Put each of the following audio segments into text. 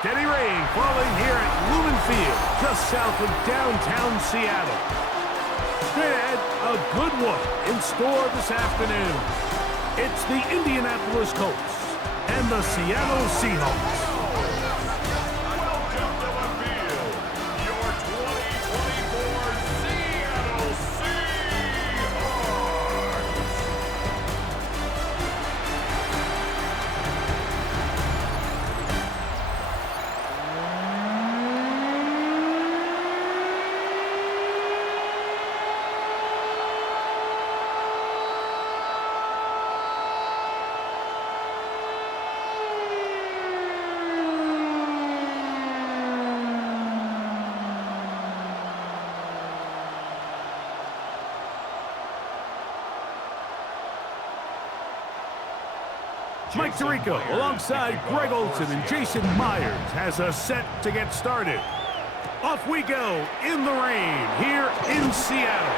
Steady rain falling here at Lumen Field, just south of downtown Seattle. Straight ahead, a good one in store this afternoon. It's the Indianapolis Colts and the Seattle Seahawks. Welcome to the field, your 2024 Seattle Seahawks. Mike Tirico, alongside Greg Olsen and Jason Myers, has us set to get started. Off we go in the rain here in Seattle.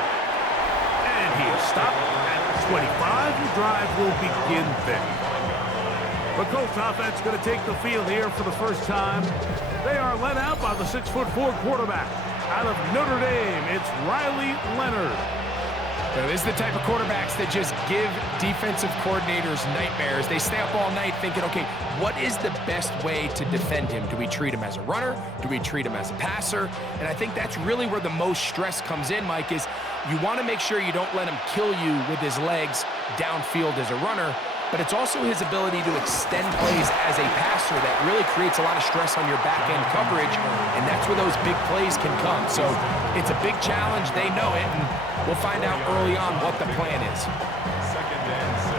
And he is stopped at 25. The drive will begin then. The Colts offense going to take the field here for the first time. They are led out by the 6'4" quarterback. Out of Notre Dame, it's Riley Leonard. So this is the type of quarterbacks that just give defensive coordinators nightmares. They stay up all night thinking, okay, what is the best way to defend him? Do we treat him as a runner? Do we treat him as a passer? And I think that's really where the most stress comes in, Mike, is you want to make sure you don't let him kill you with his legs downfield as a runner, but it's also his ability to extend plays as a passer that really creates a lot of stress on your back-end coverage, and that's where those big plays can come. So it's a big challenge. They know it, and we'll find out early on what the plan is. Second and 6.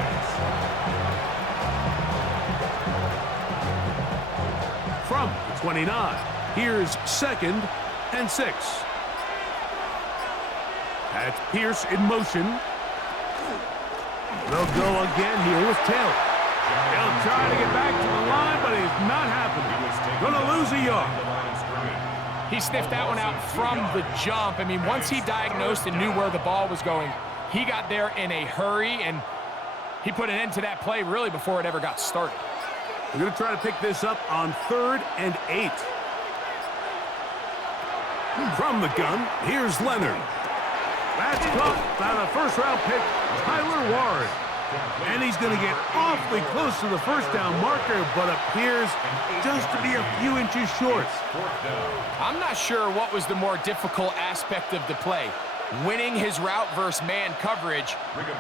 From the 29, here's 2nd and 6. That's Pierce in motion. They'll go again here with Taylor. He'll try to get back to the line, but it's not happening. Gonna lose a yard. He sniffed that one out from the jump. I mean, once he diagnosed and knew where the ball was going, he got there in a hurry, and he put an end to that play really before it ever got started. We're going to try to pick this up on 3rd and 8. From the gun, here's Leonard. That's caught by the first-round pick, Tyler Warren. And he's going to get awfully close to the first down marker, but appears just to be a few inches short. I'm not sure what was the more difficult aspect of the play, winning his route versus man coverage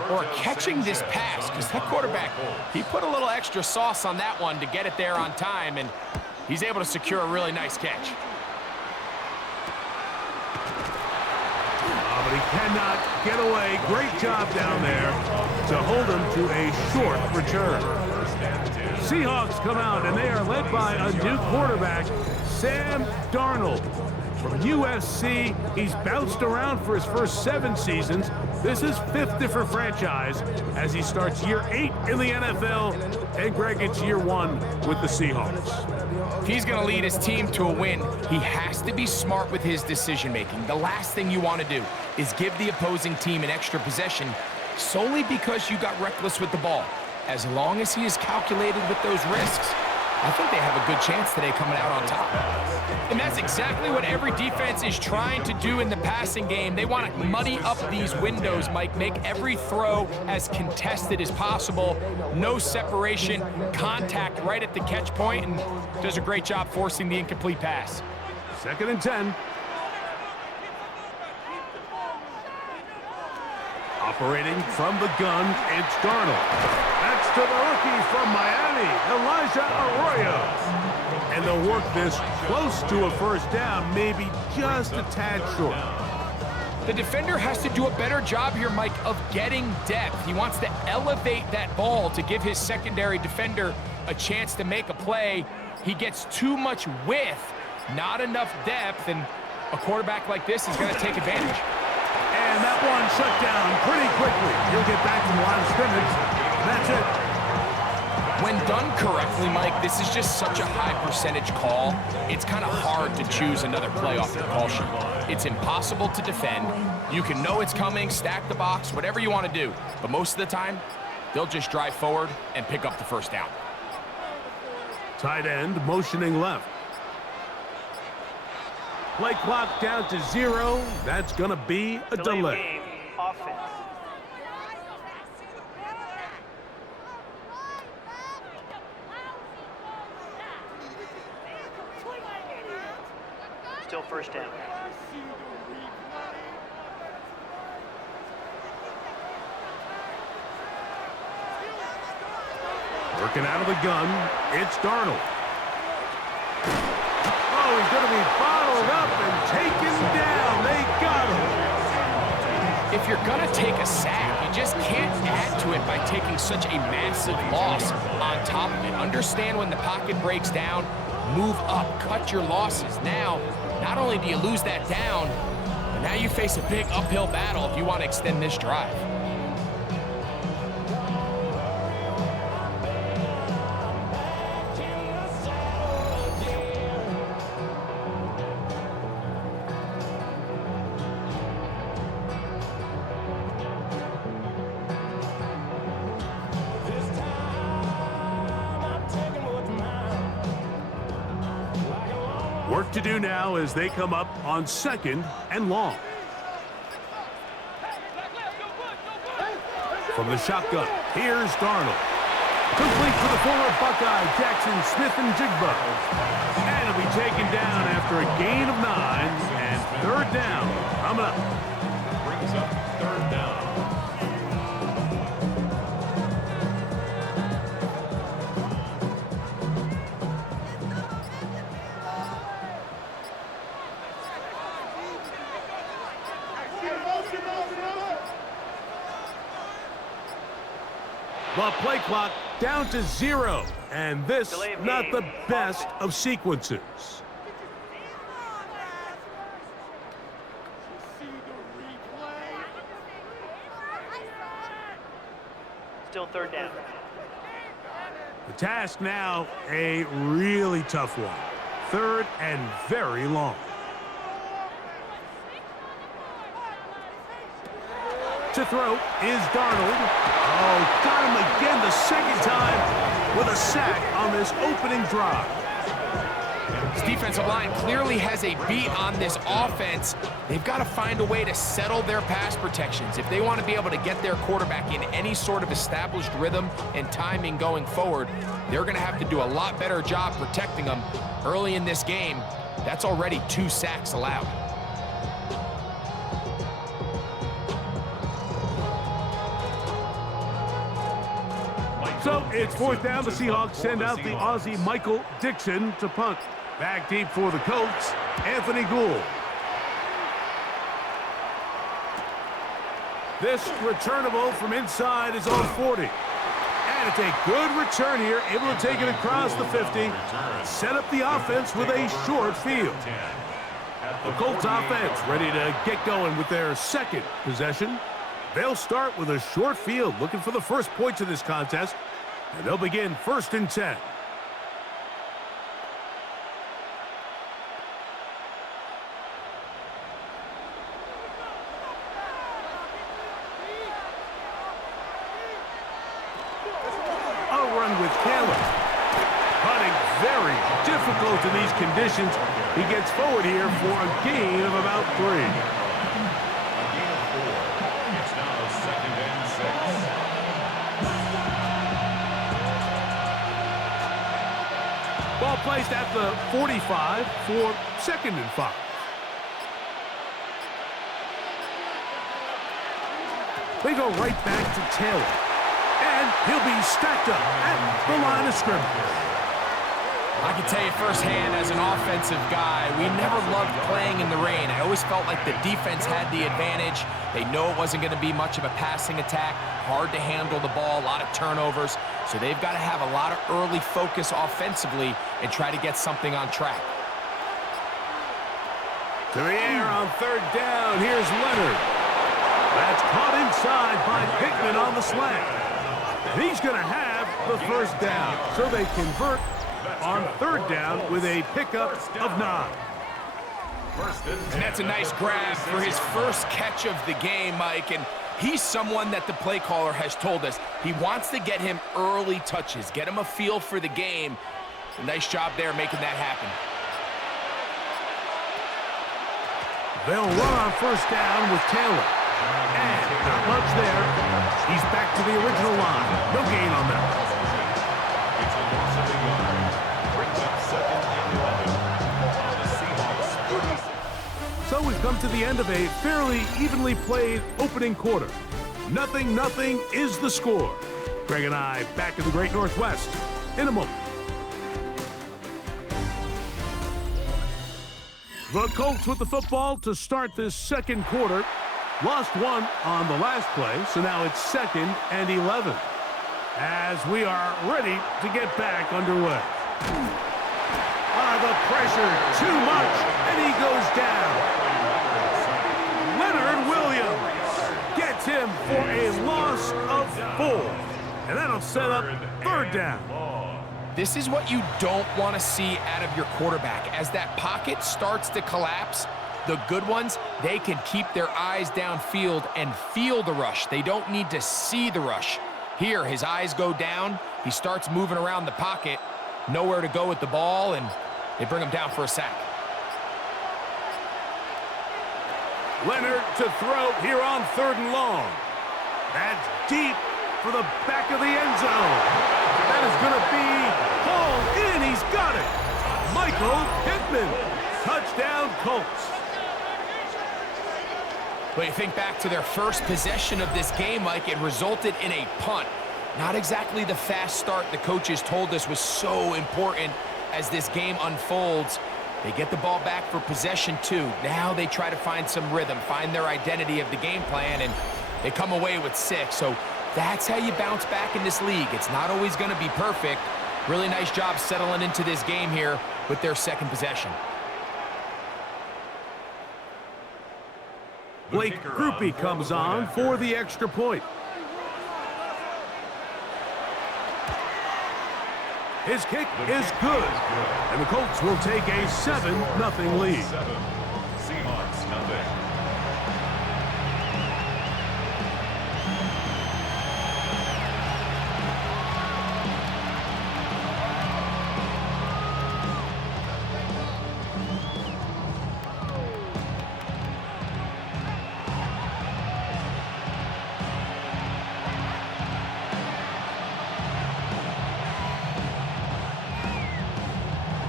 or catching this pass, because that quarterback, he put a little extra sauce on that one to get it there on time, and he's able to secure a really nice catch. But he cannot get away. Great job down there to hold him to a short return. Seahawks come out, and they are led by a new quarterback, Sam Darnold. From USC, he's bounced around for his first 7 seasons. This is 5th different franchise as he starts year 8 in the NFL, and Greg, it's year 1 with the Seahawks. If he's going to lead his team to a win, he has to be smart with his decision-making. The last thing you want to do is give the opposing team an extra possession solely because you got reckless with the ball. As long as he is calculated with those risks, I think they have a good chance today coming out on top. And that's exactly what every defense is trying to do in the passing game. They want to muddy up these windows, Mike, make every throw as contested as possible. No separation, contact right at the catch point, and does a great job forcing the incomplete pass. 2nd and 10. Operating from the gun, it's Darnold. That's to the rookie from Miami, Elijah Arroyo. And they'll work this close to a first down, maybe just a tad short. The defender has to do a better job here, Mike, of getting depth. He wants to elevate that ball to give his secondary defender a chance to make a play. He gets too much width, not enough depth, and a quarterback like this is going to take advantage. And that one shut down pretty quickly. He'll get back to the line of scrimmage, and that's it. When done correctly, Mike, this is just such a high percentage call. It's kind of hard to choose another play off your call sheet. It's impossible to defend. You can know it's coming, stack the box, whatever you want to do. But most of the time, they'll just drive forward and pick up the first down. Tight end motioning left. play clock down to 0. That's going to be a delay. Game, offense. Still first down. Working out of the gun, it's Darnold. Oh, he's going to be bottled up and taken down. They got him. If you're going to take a sack, you just can't add to it by taking such a massive loss on top of it. Understand when the pocket breaks down, move up, cut your losses. Now, not only do you lose that down, but now you face a big uphill battle if you want to extend this drive. Work to do now as they come up on 2nd and long. From the shotgun, here's Darnold. Complete for the former Buckeye, Jackson Smith-Njigba. And it'll be taken down after a gain of 9 and 3rd down. Coming up. Brings up 3rd down. The play clock down to 0. And this, not the best of sequences. Still 3rd down. The task now, a really tough one. 3rd and very long. To throw is Darnold. Oh, got him again the 2nd time with a sack on this opening drive. This defensive line clearly has a beat on this offense. They've got to find a way to settle their pass protections. If they want to be able to get their quarterback in any sort of established rhythm and timing going forward, they're going to have to do a lot better job protecting them. Early in this game, that's already 2 sacks allowed. So it's 4th down. The Seahawks send out the Aussie Michael Dixon to punt. Back deep for the Colts, Anthony Gould. This returnable from inside is on 40. And it's a good return here, able to take it across the 50. Set up the offense with a short field. The Colts offense ready to get going with their 2nd possession. They'll start with a short field, looking for the first points of this contest. And they'll begin 1st and 10. A run with Taylor. Hunting very difficult in these conditions. He gets forward here for a gain of about 3. Ball placed at the 45 for 2nd and 5. They go right back to Taylor. And he'll be stacked up at the line of scrimmage. I can tell you firsthand, as an offensive guy, we never loved playing in the rain. I always felt like the defense had the advantage. They know it wasn't going to be much of a passing attack, hard to handle the ball, a lot of turnovers. So they've got to have a lot of early focus offensively and try to get something on track. To the air on 3rd down. Here's Leonard. That's caught inside by Pittman on the slant. And he's going to have the 1st down. So they convert on 3rd down with a pickup of 9. And that's a nice grab for his first catch of the game, Mike. And he's someone that the play caller has told us he wants to get him early touches, get him a feel for the game. A nice job there making that happen. They'll run on first down with Taylor. And not much there. He's back to the original line. No gain on that. It's a loss of a yard. Brings up 2nd and 11 on the Seahawks 36. So we've come to the end of a fairly evenly played opening quarter. 0-0 is the score. Greg and I back in the Great Northwest in a moment. The Colts with the football to start this second quarter. Lost one on the last play, so now it's 2nd and 11. As we are ready to get back underway. The pressure, too much, and he goes down. Leonard Williams gets him for a loss of 4. And that'll set up 3rd down. This is what you don't want to see out of your quarterback. As that pocket starts to collapse, the good ones, they can keep their eyes downfield and feel the rush. They don't need to see the rush. Here, his eyes go down. He starts moving around the pocket. Nowhere to go with the ball, and they bring him down for a sack. Leonard to throw here on 3rd and long. That's deep for the back of the end zone. That is going to be hauled in. He's got it. Michael Pittman. Touchdown, Colts. But you think back to their first possession of this game, Mike, it resulted in a punt. Not exactly the fast start the coaches told us was so important as this game unfolds. They get the ball back for possession 2. Now they try to find some rhythm, find their identity of the game plan, and they come away with 6. So that's how you bounce back in this league. It's not always going to be perfect. Really nice job settling into this game here with their second possession. Blake Grupe comes on for the extra point. His kick is good. And the Colts will take a 7-0 lead. 7. Seahawks, nothing.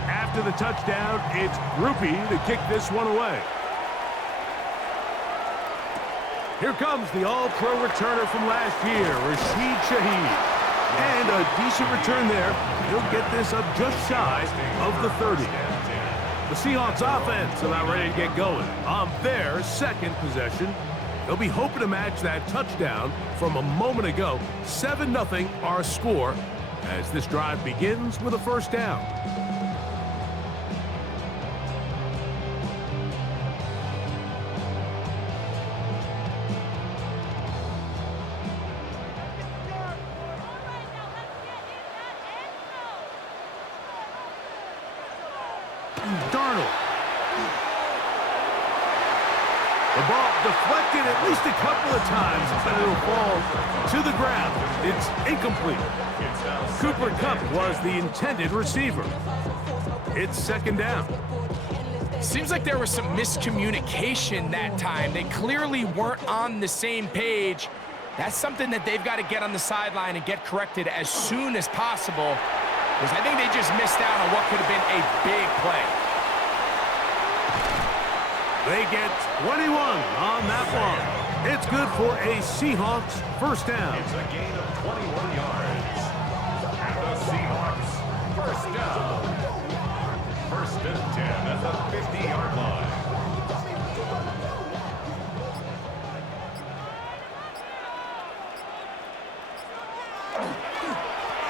After the touchdown, it's Grupe to kick this one away. Here comes the all-pro returner from last year, Rashid Shaheed. And a decent return there. He'll get this up just shy of the 30. The Seahawks offense about ready to get going on their second possession. They'll be hoping to match that touchdown from a moment ago. 7-0 our score as this drive begins with a first down. Darnold. The ball deflected at least a couple of times, but it'll fall to the ground. It's incomplete. Cooper Kupp was the intended receiver. It's 2nd down. Seems like there was some miscommunication that time. They clearly weren't on the same page. That's something that they've got to get on the sideline and get corrected as soon as possible, because I think they just missed out on what could have been a big play. They get 21 on that one. It's good for a Seahawks first down. It's a gain of 21 yards. And the Seahawks first down. 1st and 10 at the 50-yard line.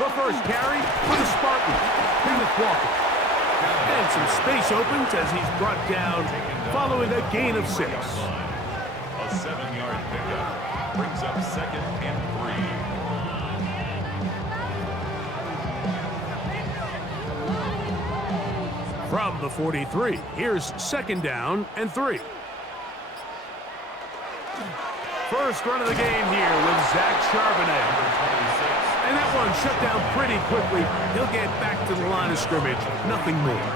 The first carry for the Spartans. Kenneth Walker. And some space opens as he's brought down following a gain of 6. A 7-yard pickup brings up 2nd and 3. From the 43, here's 2nd down and 3. First run of the game here with Zach Charbonnet. And that one shut down pretty quickly. He'll get back to the line of scrimmage. Nothing more.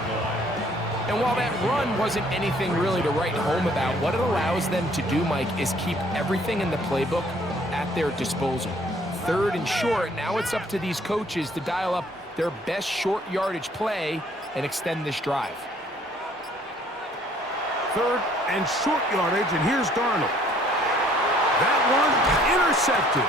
And while that run wasn't anything really to write home about, what it allows them to do, Mike, is keep everything in the playbook at their disposal. 3rd and short, now it's up to these coaches to dial up their best short yardage play and extend this drive. 3rd and short yardage, and here's Darnold. That one intercepted.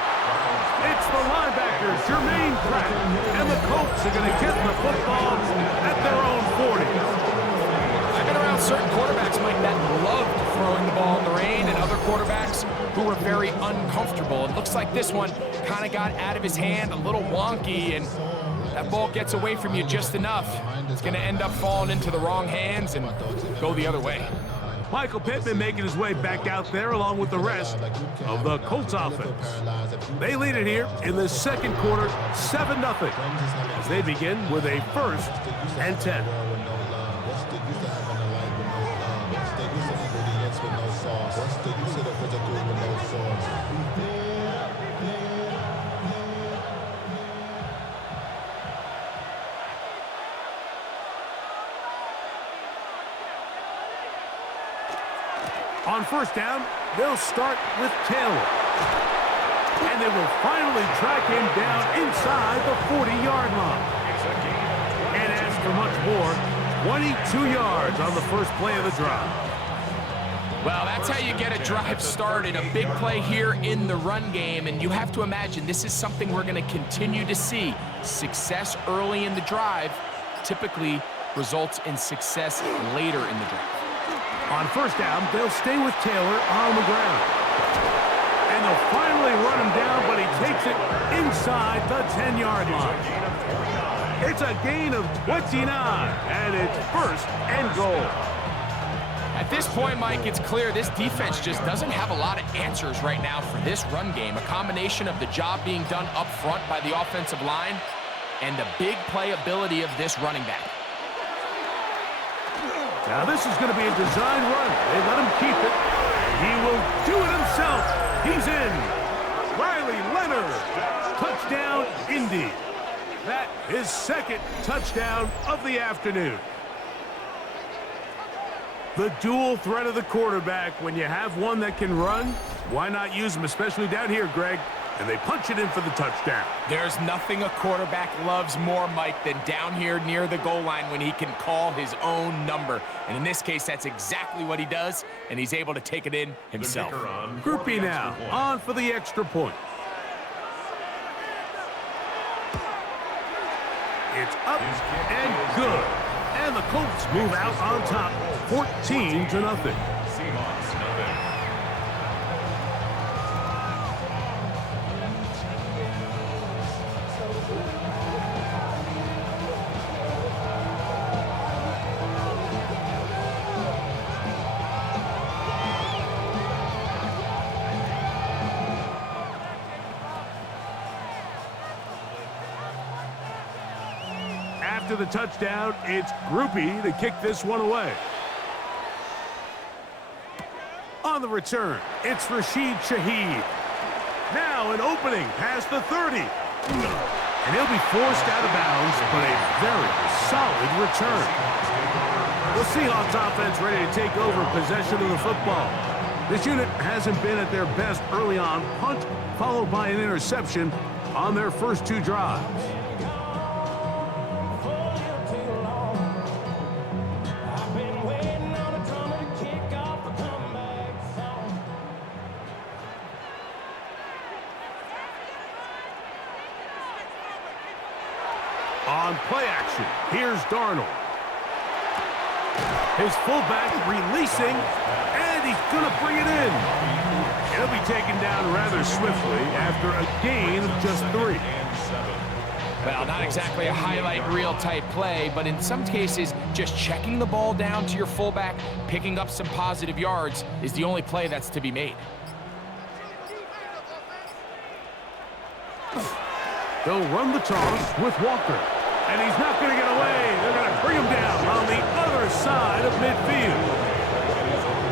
It's the linebacker, Jermaine Pratt, and the Colts are going to get the football at their own 40. I've been around certain quarterbacks, Mike, that loved throwing the ball in the rain, and other quarterbacks who were very uncomfortable. It looks like this one kind of got out of his hand, a little wonky, and that ball gets away from you just enough. It's going to end up falling into the wrong hands and go the other way. Michael Pittman making his way back out there along with the rest of the Colts offense. They lead it here in the second quarter, 7-0, as they begin with a 1st and 10. On 1st down, they'll start with Taylor. And they will finally track him down inside the 40-yard line. And as for much more, 22 yards on the first play of the drive. Well, that's how you get a drive started. A big play here in the run game, and you have to imagine this is something we're going to continue to see. Success early in the drive typically results in success later in the drive. On 1st down, they'll stay with Taylor on the ground. And they'll finally run him down, but he takes it inside the 10-yard line. It's a gain of 29, and it's 1st and goal. At this point, Mike, it's clear this defense just doesn't have a lot of answers right now for this run game. A combination of the job being done up front by the offensive line and the big playability of this running back. Now this is going to be a design run. They let him keep it. He will do it himself. He's in. Riley Leonard. Touchdown, Indy. That is 2nd touchdown of the afternoon. The dual threat of the quarterback. When you have one that can run, why not use him, especially down here, Greg? And they punch it in for the touchdown. There's nothing a quarterback loves more, Mike, than down here near the goal line when he can call his own number. And in this case, that's exactly what he does, and he's able to take it in himself. Groupie now, on for the extra point. It's up and good. And the Colts move out on top, 14-0. Seahawks, nothing. After the touchdown, it's Groupie to kick this one away. On the return, it's Rashid Shaheed. Now an opening past the 30. And he'll be forced out of bounds, but a very solid return. The Seahawks offense ready to take over possession of the football. This unit hasn't been at their best early on. Punt followed by an interception on their first 2 drives. On play action, here's Darnold. His fullback releasing, and he's going to bring it in. He'll be taken down rather swiftly after a gain of just 3. Well, not exactly a highlight reel type play, but in some cases, just checking the ball down to your fullback, picking up some positive yards is the only play that's to be made. They'll run the toss with Walker. And he's not going to get away. They're going to bring him down on the other side of midfield.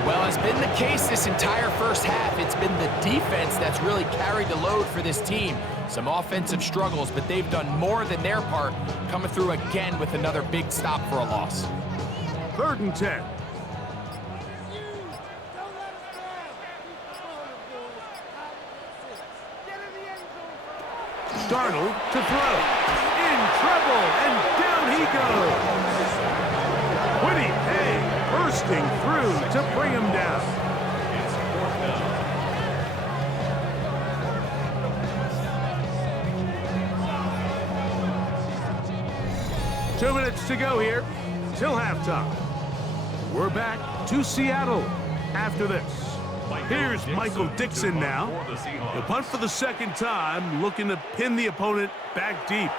Well, it's been the case this entire first half. It's been the defense that's really carried the load for this team. Some offensive struggles, but they've done more than their part, coming through again with another big stop for a loss. 3rd and 10. Darnold to throw. In trouble, and down he goes. Woody Hay bursting through to bring him down. It's 4th down. 2 minutes to go here till halftime. We're back to Seattle after this. Here's Michael Dixon now. The punt for the 2nd time, looking to pin the opponent back deep.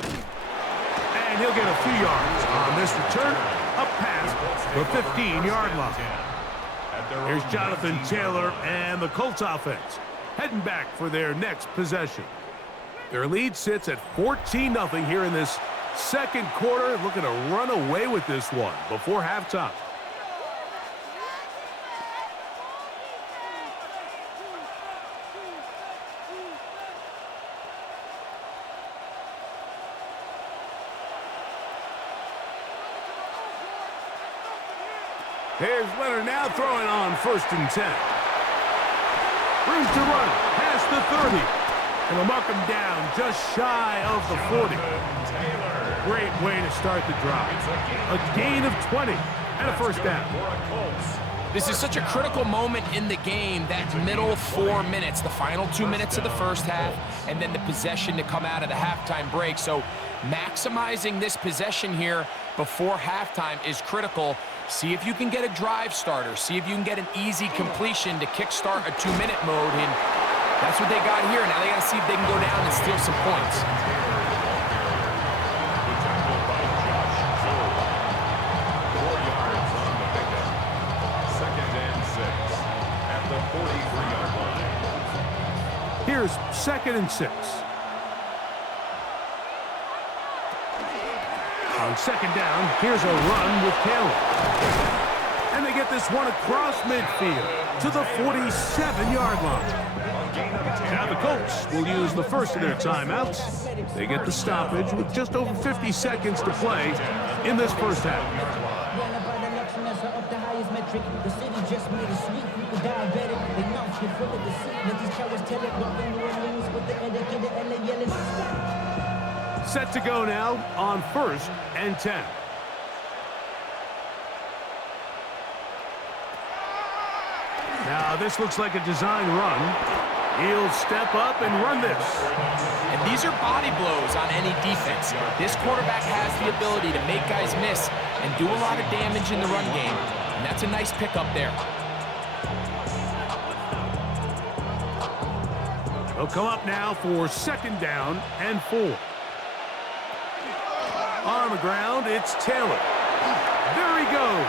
And he'll get a few yards on this return. A pass for 15-yard line. Here's Jonathan Taylor and the Colts offense heading back for their next possession. Their lead sits at 14-0 here in this 2nd quarter, looking to run away with this one before halftime. Here's Leonard now throwing on 1st and 10. Room to run past the 30. And they'll mark him down just shy of the 40. Great way to start the drive. A gain of 20 and a 1st down. This is such a critical moment in the game, that middle 4 minutes, the final 2 minutes of the 1st half, and then the possession to come out of the halftime break. So maximizing this possession here before halftime is critical. See if you can get a drive starter. See if you can get an easy completion to kickstart a 2-minute mode. And that's what they got here. Now they got to see if they can go down and steal some points. Good tackle by Josh Joe. 4 yards on the pickup. 2nd and 6 at the 43-yard line. Here's 2nd and 6. On 2nd down, here's a run with Taylor. And they get this one across midfield to the 47-yard line. Now the Colts will use the first of their timeouts. They get the stoppage with just over 50 seconds to play in this 1st half. Set to go now on 1st and 10. Now this looks like a design run. He'll step up and run this. And these are body blows on any defense. This quarterback has the ability to make guys miss and do a lot of damage in the run game. And that's a nice pickup there. They'll come up now for 2nd down and 4. On the ground, it's Taylor. There he goes,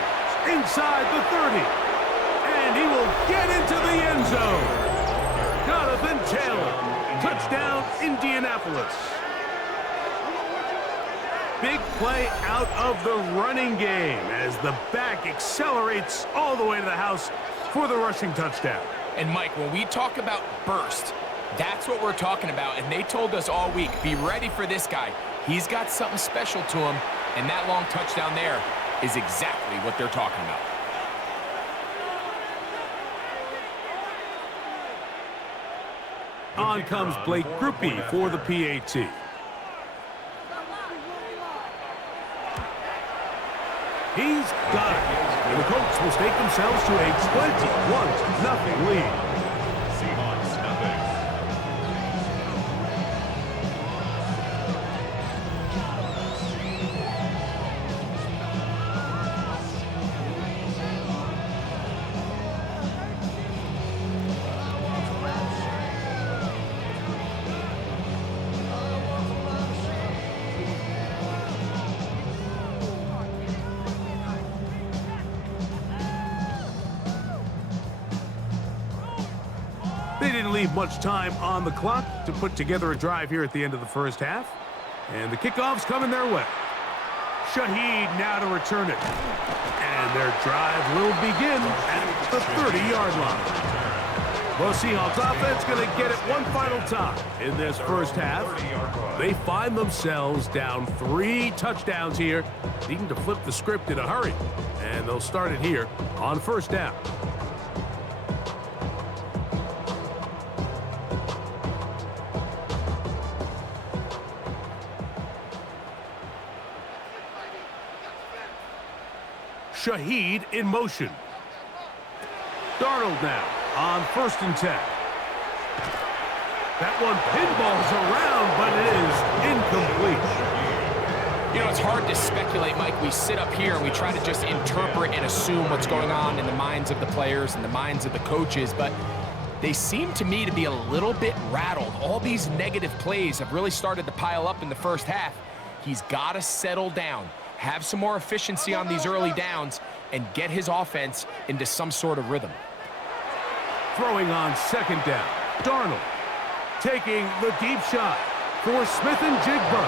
inside the 30. And he will get into the end zone. Jonathan Taylor, touchdown Indianapolis. Big play out of the running game as the back accelerates all the way to the house for the rushing touchdown. And Mike, when we talk about burst, that's what we're talking about. And they told us all week, be ready for this guy. He's got something special to him, and that long touchdown there is exactly what they're talking about. On comes Blake Grupe for the PAT. He's got it. And the Colts will stake themselves to a 21-0 lead. Seahawks, nothing. They didn't leave much time on the clock to put together a drive here at the end of the 1st half. And the kickoff's coming their way. Shaheed now to return it. And their drive will begin at the 30-yard line. The Seahawks offense going to get it one final time in this first half. They find themselves down 3 touchdowns here, needing to flip the script in a hurry. And they'll start it here on first down. Shaheed in motion. Darnold now on 1st and 10. That one pinballs around, but it is incomplete. You know, it's hard to speculate, Mike. We sit up here and we try to just interpret and assume what's going on in the minds of the players and the minds of the coaches, but they seem to me to be a little bit rattled. All these negative plays have really started to pile up in the first half. He's got to settle down, have some more efficiency on these early downs, and get his offense into some sort of rhythm. Throwing on 2nd down. Darnold taking the deep shot for Smith and Jigba.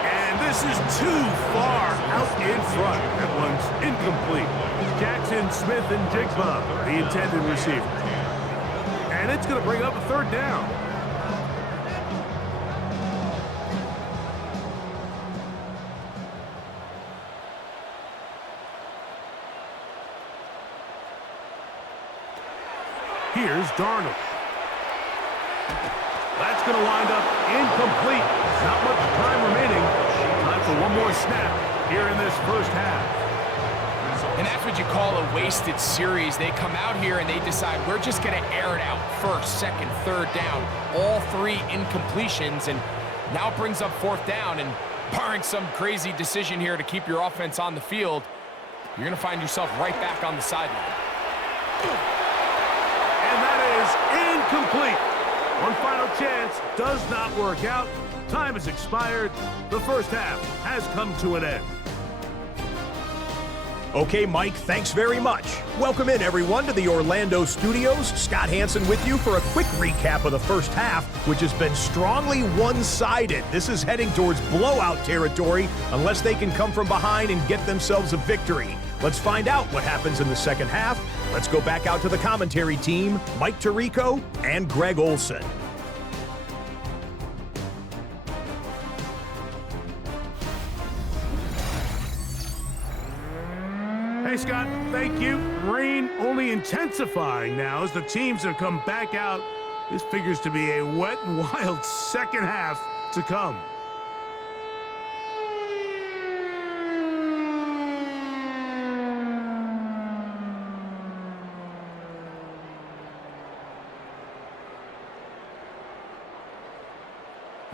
And this is too far out in front. That one's incomplete. Jackson, Smith, and Jigba, the intended receiver. And it's going to bring up a 3rd down. Here's Darnold. That's going to wind up incomplete. Not much time remaining. Time for one more snap here in this first half. And that's what you call a wasted series. They come out here and they decide we're just going to air it out. 1st, 2nd, 3rd down. All 3 incompletions. And now it brings up 4th down. And barring some crazy decision here to keep your offense on the field, you're going to find yourself right back on the sideline. Incomplete. One final chance does not work out. Time has expired. The first half has come to an end. Okay, Mike, thanks very much. Welcome in, everyone, to the Orlando studios. Scott Hansen with you for a quick recap of the first half, which has been strongly one-sided. This is heading towards blowout territory unless they can come from behind and get themselves a victory. Let's find out what happens in the second half. Let's go back out to the commentary team, Mike Tirico and Greg Olson. Hey, Scott, thank you. Rain only intensifying now as the teams have come back out. This figures to be a wet and wild second half to come.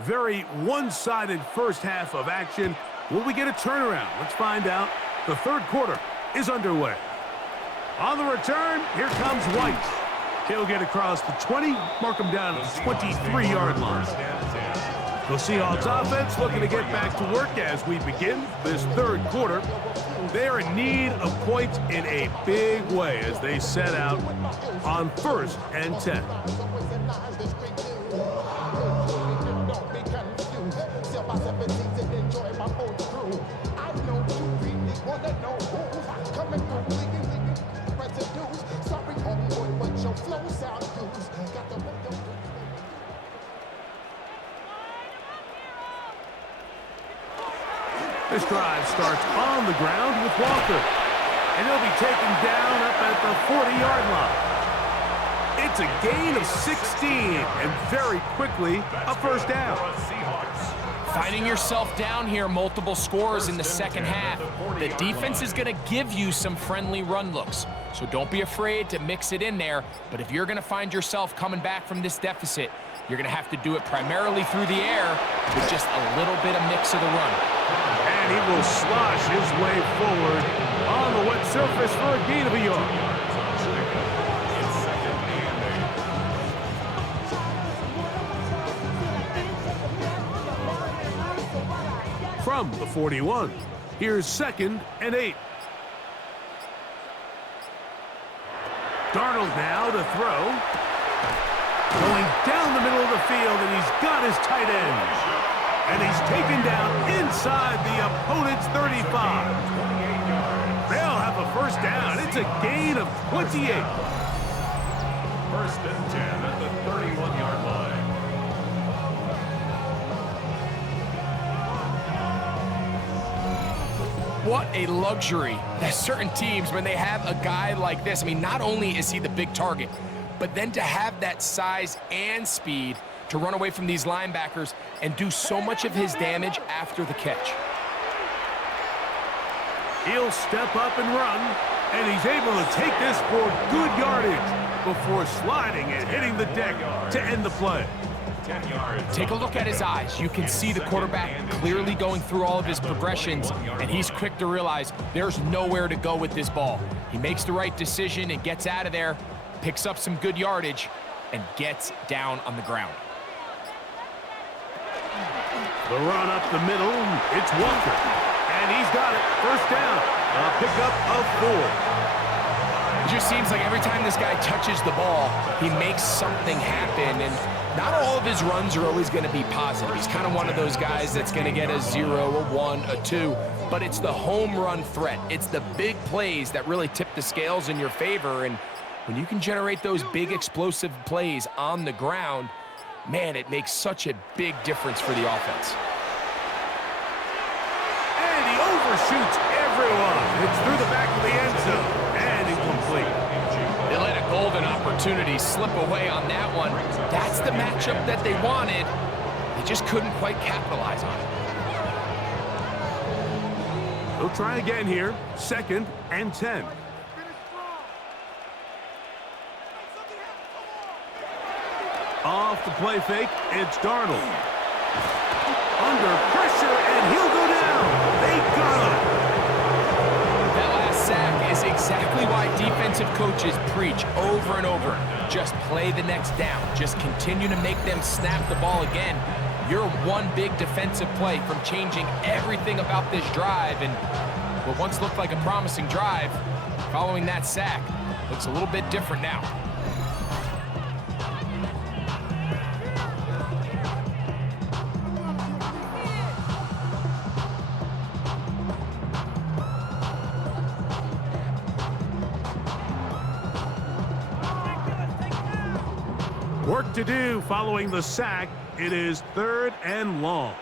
Very one-sided first half of action. Will we get a turnaround? Let's find out. The 3rd quarter is underway. On the return, here comes White. He'll get across the 20, mark him down at the 23-yard line. The Seahawks offense looking to get back to work as we begin this 3rd quarter. They are in need of points in a big way as they set out on 1st and 10. This drive starts on the ground with Walker, and he'll be taken down up at the 40-yard line. It's a gain of 16, and very quickly a 1st down. Finding yourself down here, multiple scores in the second half. The defense is going to give you some friendly run looks, so don't be afraid to mix it in there. But if you're going to find yourself coming back from this deficit, you're going to have to do it primarily through the air with just a little bit of mix of the run. And he will slosh his way forward on the wet surface for a gain of a yard. From the 41, here's 2nd and 8. Darnold now to throw. Going down the middle of the field, and he's got his tight end. And he's taken down inside the opponent's 35. They'll have a 1st down. It's a gain of 28. First and 10 at the 31-yard line. What a luxury that certain teams, when they have a guy like this, I mean, not only is he the big target, but then to have that size and speed to run away from these linebackers and do so much of his damage after the catch. He'll step up and run, and he's able to take this for good yardage before sliding and hitting the deck to end the play. 10 yards. Take a look at his eyes. You can see the quarterback clearly going through all of his progressions, and he's quick to realize there's nowhere to go with this ball. He makes the right decision and gets out of there, picks up some good yardage, and gets down on the ground. The run up the middle, it's Walker, and he's got it. First down, a pickup of 4. It just seems like every time this guy touches the ball, he makes something happen, and not all of his runs are always going to be positive. He's kind of one of those guys that's going to get a 0, a 1, a 2, but it's the home run threat. It's the big plays that really tip the scales in your favor, and when you can generate those big explosive plays on the ground, man, it makes such a big difference for the offense. And he overshoots everyone. It's through the back of the end zone, and incomplete. They let a golden opportunity slip away on that one. That's the matchup that they wanted. They just couldn't quite capitalize on it. They'll try again here. 2nd and 10. Off the play fake, it's Darnold. Under pressure, and he'll go down. They got him. That last sack is exactly why defensive coaches preach over and over. Just play the next down. Just continue to make them snap the ball again. You're one big defensive play from changing everything about this drive, and what once looked like a promising drive, following that sack, looks a little bit different now. Work to do following the sack. It is 3rd and long.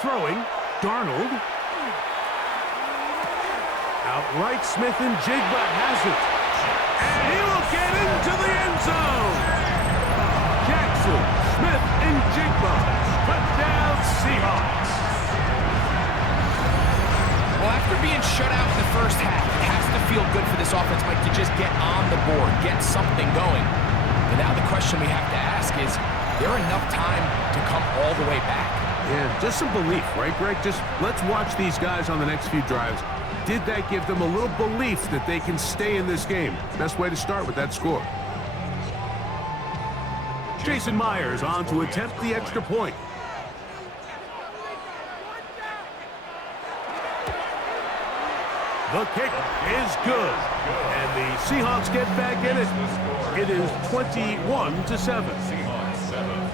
Throwing, Darnold. Outright, Smith and Jigba has it. And he will get into the end zone. Jackson, Smith, and Jigba. Touchdown, Seahawks. Well, after being shut out in the first half, it has to feel good for this offense, Mike, to just get on the board, get something going. And now the question we have to ask is there enough time to come all the way back? Yeah, just some belief, right, Greg? Just let's watch these guys on the next few drives. Did that give them a little belief that they can stay in this game? Best way to start with that score. Jason Myers on to attempt the extra point. The kick is good, and the Seahawks get back in it. It is 21-7. Seahawks 7.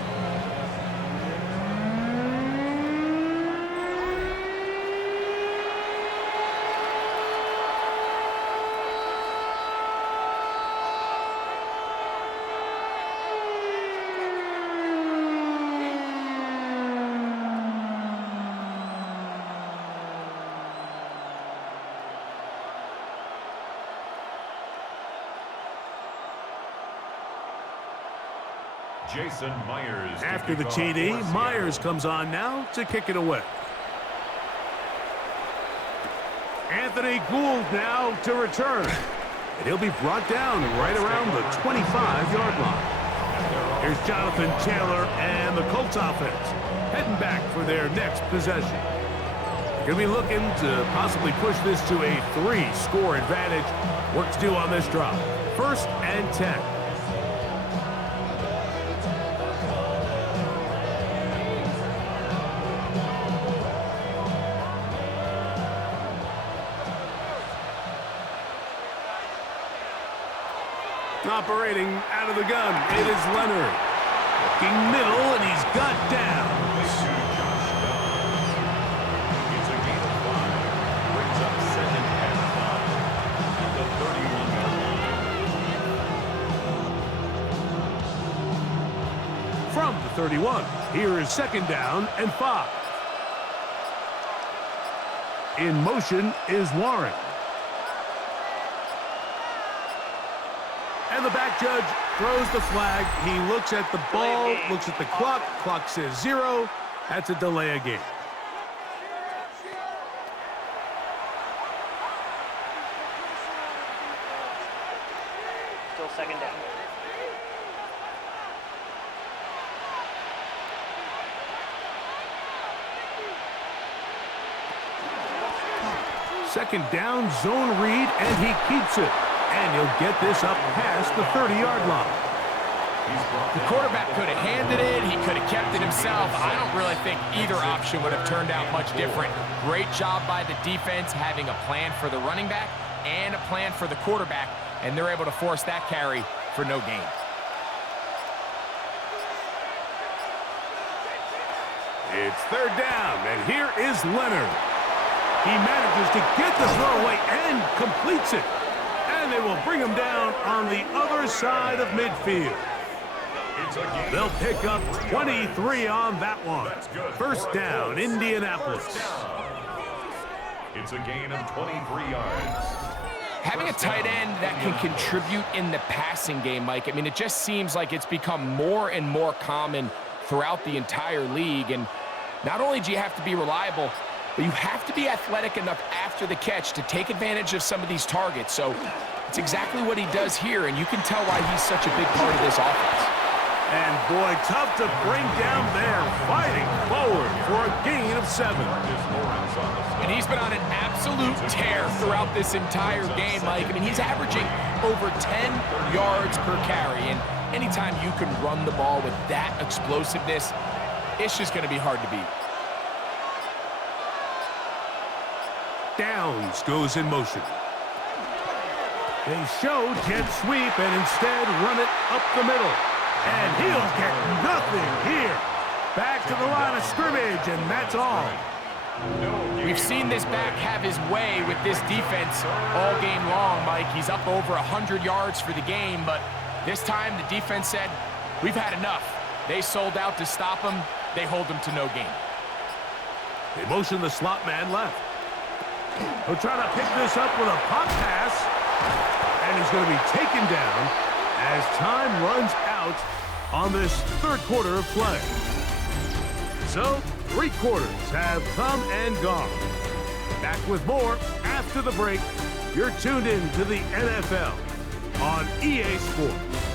Jason Myers. After the TD, Myers comes on now to kick it away. Anthony Gould now to return. And he'll be brought down right around the 25-yard line. Here's Jonathan Taylor and the Colts offense heading back for their next possession. They're going to be looking to possibly push this to a 3-score advantage. Work to do on this drive. 1st and 10. Operating out of the gun, it is Leonard. Looking middle, and he's got down. It's a gain of 5. Brings up 2nd and from the 31. Here is second down and 5. In motion is Warren. And the back judge throws the flag. He looks at the ball, looks at the clock. Clock says 0. That's a delay of game. Still second down. Second down, zone read, and he keeps it. And he'll get this up past the 30-yard line. The quarterback could have handed it. He could have kept it himself. I don't really think either option would have turned out much different. Great job by the defense having a plan for the running back and a plan for the quarterback, and they're able to force that carry for no gain. It's third down, and here is Leonard. He manages to get the throw away and completes it. And they will bring him down on the other side of midfield. They'll pick up 23 on that one. First down, Indianapolis. It's a gain of 23 yards. Having a tight end that can contribute in the passing game, Mike, I mean, it just seems like it's become more and more common throughout the entire league. And not only do you have to be reliable, but you have to be athletic enough after the catch to take advantage of some of these targets. So it's exactly what he does here, and you can tell why he's such a big part of this offense. And boy, tough to bring down there, fighting forward for a gain of 7. And he's been on an absolute tear throughout this entire game, Mike. I mean, he's averaging over 10 yards per carry, and anytime you can run the ball with that explosiveness, it's just going to be hard to beat. Downs goes in motion. They show jet sweep and instead run it up the middle. And he'll get nothing here. Back to the line of scrimmage, and that's all. We've seen this back have his way with this defense all game long, Mike. He's up over 100 yards for the game, but this time the defense said, we've had enough. They sold out to stop him. They hold him to no gain. They motion the slot man left. He'll try to pick this up with a pop pass, and he's going to be taken down as time runs out on this third quarter of play. So, 3 quarters have come and gone. Back with more after the break. You're tuned in to the NFL on EA Sports.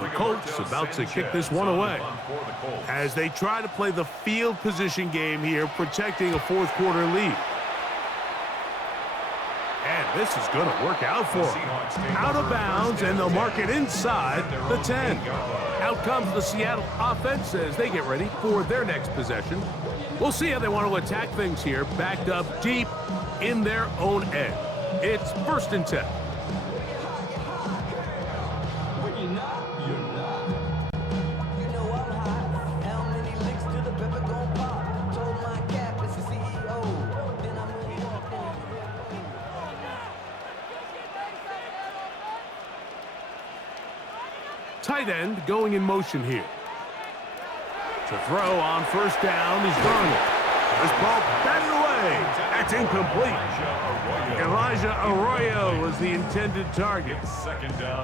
The Colts about to kick this one away as they try to play the field position game here, protecting a fourth quarter lead. And this is going to work out for them. Out of bounds, and they'll mark it inside the 10. Out comes the Seattle offense as they get ready for their next possession. We'll see how they want to attack things here, backed up deep in their own end. It's 1st and 10. Tight end going in motion here. To throw on 1st down is Darnold. This ball batted away. That's incomplete. Elijah Arroyo was the intended target.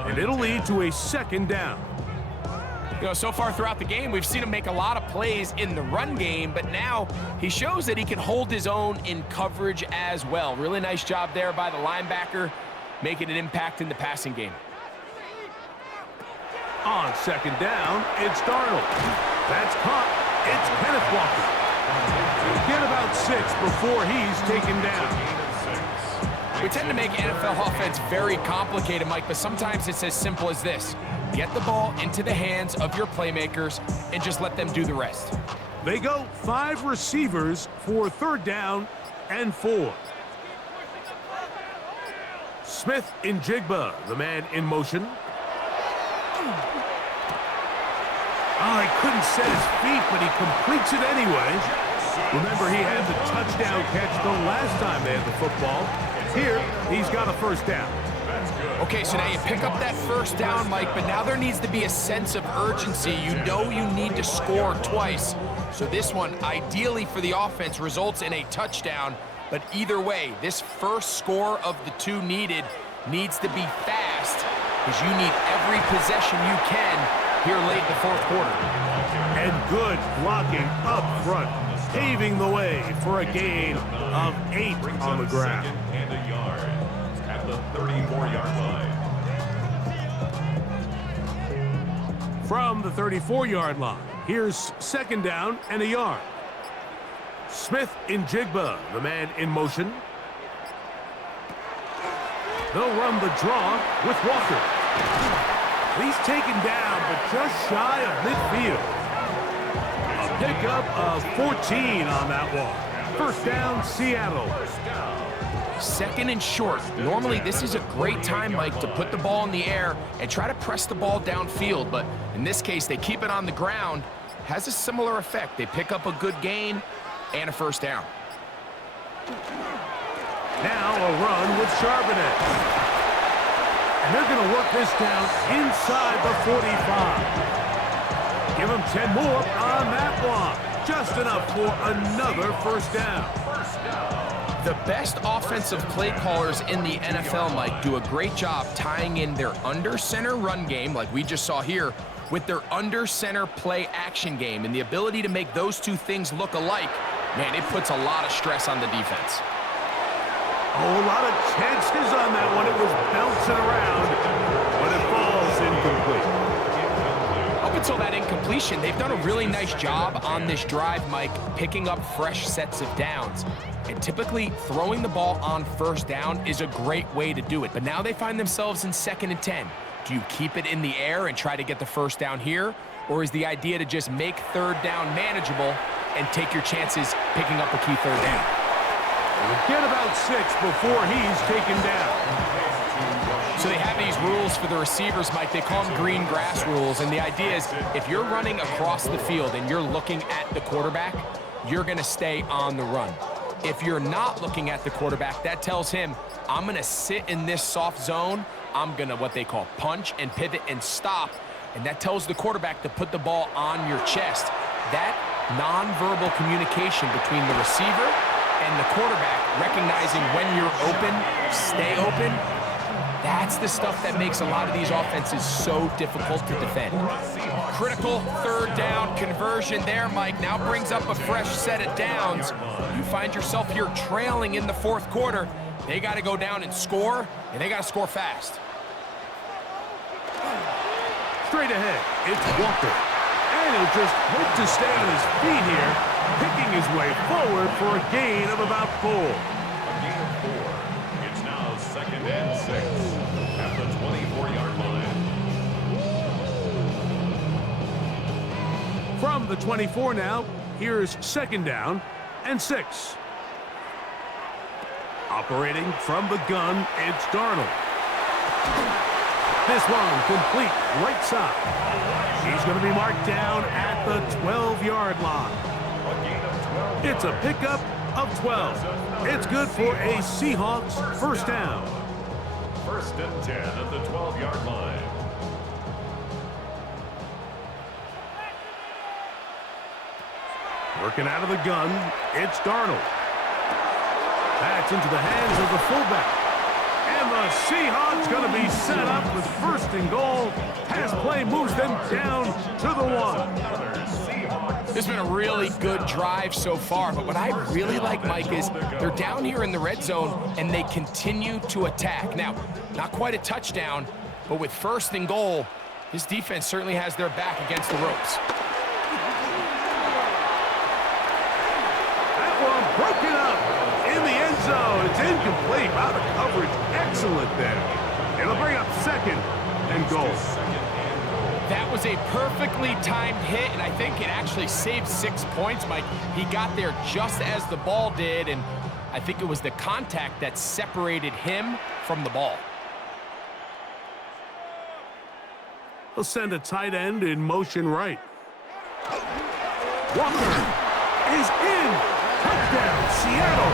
And it'll lead to a 2nd down. You know, so far throughout the game, we've seen him make a lot of plays in the run game, but now he shows that he can hold his own in coverage as well. Really nice job there by the linebacker, making an impact in the passing game. On 2nd down, it's Darnold. That's caught. It's Kenneth Walker. He'll get about 6 before he's taken down. We tend to make NFL offense very complicated, Mike, but sometimes it's as simple as this. Get the ball into the hands of your playmakers and just let them do the rest. They go 5 receivers for 3rd down and 4. Smith in Jigba, the man in motion. Oh, he couldn't set his feet, but he completes it anyway. Remember, he had the touchdown catch the last time they had the football. Here, he's got a 1st down. Okay, so now you pick up that 1st down, Mike, but now there needs to be a sense of urgency. You know you need to score twice. So this one, ideally for the offense, results in a touchdown. But either way, this first score of the 2 needed needs to be fast because you need every possession you can here late in the 4th quarter. And good blocking up front, paving the way for a gain of 8 on the ground. 2nd and a yard at the 34-yard line. From the 34-yard line, here's 2nd down and a yard. Smith in Jigba, the man in motion. They'll run the draw with Walker. He's taken down, but just shy of midfield. A pickup of 14 on that one. 1st down, Seattle. 2nd and short. Normally, this is a great time, Mike, to put the ball in the air and try to press the ball downfield. But in this case, they keep it on the ground. Has a similar effect. They pick up a good gain and a 1st down. Now a run with Charbonnet. And they're going to work this down inside the 45. Give them 10 more on that one. Just enough for another 1st down. The best offensive play callers in the NFL, Mike, do a great job tying in their under-center run game, like we just saw here, with their under-center play action game. And the ability to make those 2 things look alike, man, it puts a lot of stress on the defense. Oh, a lot of chances on that one. It was bouncing around, but it falls incomplete. Up until that incompletion, they've done a really nice job on this drive, Mike, picking up fresh sets of downs. And typically, throwing the ball on 1st down is a great way to do it. But now they find themselves in 2nd and 10. Do you keep it in the air and try to get the 1st down here? Or is the idea to just make 3rd down manageable and take your chances picking up a key 3rd down? We'll get about 6 before he's taken down. So they have these rules for the receivers, Mike. They call them green grass rules. And the idea is if you're running across the field and you're looking at the quarterback, you're going to stay on the run. If you're not looking at the quarterback, that tells him, I'm going to sit in this soft zone. I'm going to what they call punch and pivot and stop. And that tells the quarterback to put the ball on your chest. That nonverbal communication between the receiver and the quarterback, recognizing when you're open, stay open, that's the stuff that makes a lot of these offenses so difficult to defend. Critical 3rd down conversion there, Mike. Now brings up a fresh set of downs. You find yourself here trailing in the 4th quarter. They got to go down and score, and they got to score fast. Straight ahead, it's Walker. And he'll just hope to stay on his feet here, picking his way forward for a gain of about 4. A gain of 4. It's now 2nd and 6 at the 24-yard line. From the 24 now, here's 2nd down and 6. Operating from the gun, it's Darnold. This one complete right side. He's going to be marked down at the 12-yard line. It's a pickup of 12. It's good for a Seahawks 1st down. 1st and 10 at the 12-yard line. Working out of the gun, it's Darnold. That's into the hands of the fullback. And the Seahawks going to be set up with 1st and goal. Pass play moves them down to the 1. This has been a really good drive so far, but what I really like, Mike, is they're down here in the red zone and they continue to attack. Now, not quite a touchdown, but with 1st and goal, this defense certainly has their back against the ropes. That one broken up in the end zone. It's incomplete. Wow, the coverage excellent there. It'll bring up second and goal. That was a perfectly timed hit, and I think it actually saved 6 points, Mike. He got there just as the ball did, and I think it was the contact that separated him from the ball. He'll send a tight end in motion right. Walker is in. Touchdown, Seattle.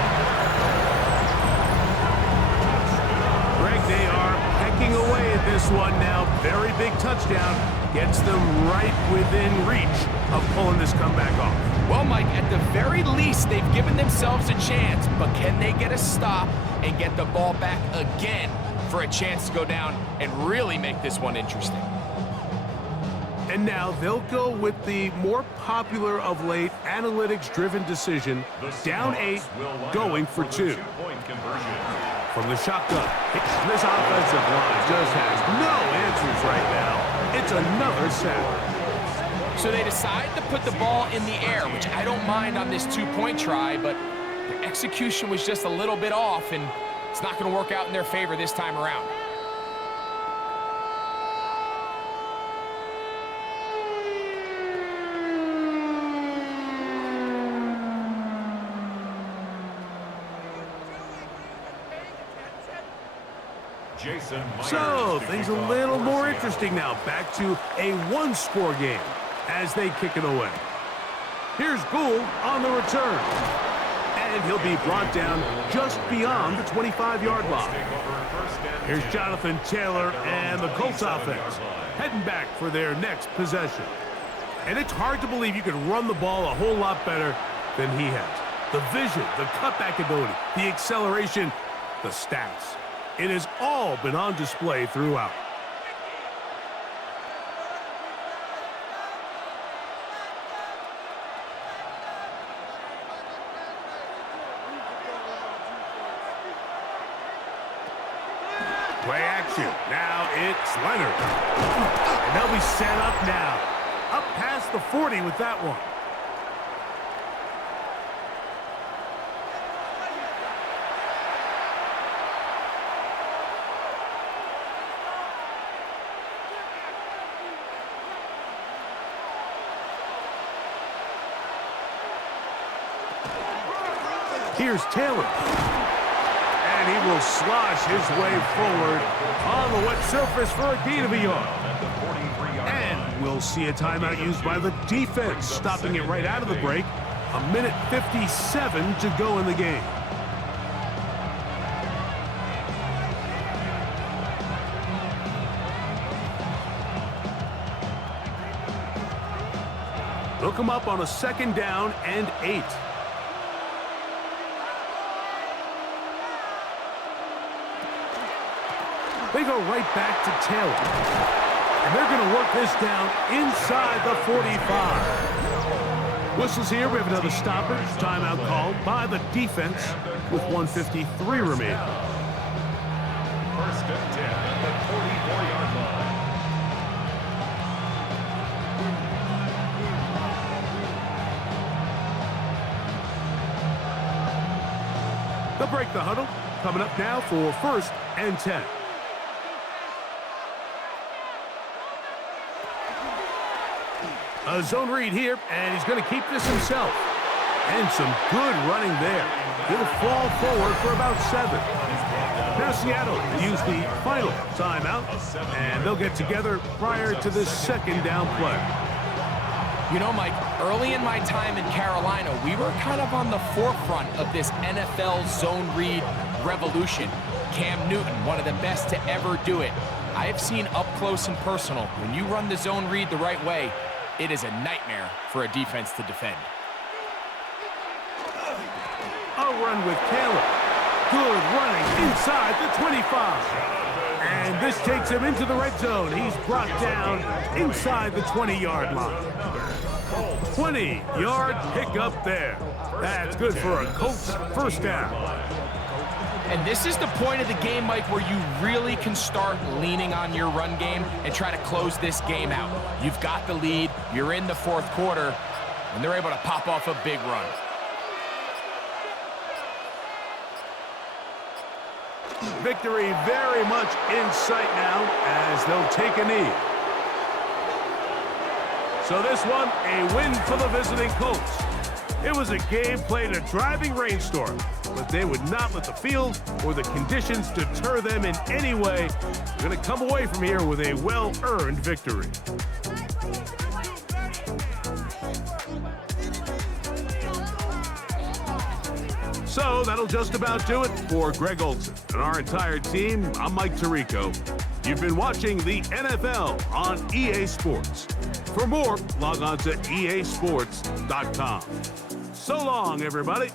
Greg, they are pecking away at this one now. Very big touchdown. Gets them right within reach of pulling this comeback off. Well, Mike, at the very least, they've given themselves a chance, but can they get a stop and get the ball back again for a chance to go down and really make this one interesting? And now they'll go with the more popular of late analytics-driven decision, down 8, going for 2. From the shotgun, this offensive line just has no answers right now. It's another sack. So they decide to put the ball in the air, which I don't mind on this 2-point try, but the execution was just a little bit off, and it's not going to work out in their favor this time around. So, things a little more interesting now. Back to a one-score game as they kick it away. Here's Gould on the return. And he'll be brought down just beyond the 25-yard line. Here's Jonathan Taylor and the Colts offense heading back for their next possession. And it's hard to believe you could run the ball a whole lot better than he has. The vision, the cutback ability, the acceleration, the stats. It has all been on display throughout. Play action. Now it's Leonard. And they'll be set up now. Up past the 40 with that one. Here's Taylor. And he will slosh his way forward on the wet surface for a gain of a yard. And we'll see a timeout used by the defense, stopping it right out of the break. 1:57 to go in the game. They'll come up on a 2nd down and 8. They go right back to Taylor. And they're going to work this down inside the 45. Whistles here. We have another stopper. Timeout called by the defense with 1:53 remaining. 1st and 10 at the 44-yard line. They'll break the huddle. Coming up now for 1st and 10. A zone read here, and he's going to keep this himself. And some good running there. He'll fall forward for about 7. Now Seattle will use the final timeout, and they'll get together prior to this 2nd down play. You know, Mike, early in my time in Carolina, we were kind of on the forefront of this NFL zone read revolution. Cam Newton, one of the best to ever do it. I have seen up close and personal, when you run the zone read the right way, it is a nightmare for a defense to defend. A run with Taylor. Good running inside the 25. And this takes him into the red zone. He's brought down inside the 20-yard line. 20-yard pickup there. That's good for a Colts 1st down. And this is the point of the game, Mike, where you really can start leaning on your run game and try to close this game out. You've got the lead, you're in the 4th quarter, and they're able to pop off a big run. Victory very much in sight now as they'll take a knee. So this one, a win for the visiting Colts. It was a game played in a driving rainstorm, but they would not let the field or the conditions deter them in any way. They're going to come away from here with a well-earned victory. So that'll just about do it for Greg Olson and our entire team. I'm Mike Tirico. You've been watching the NFL on EA Sports. For more, log on to easports.com. So long, everybody.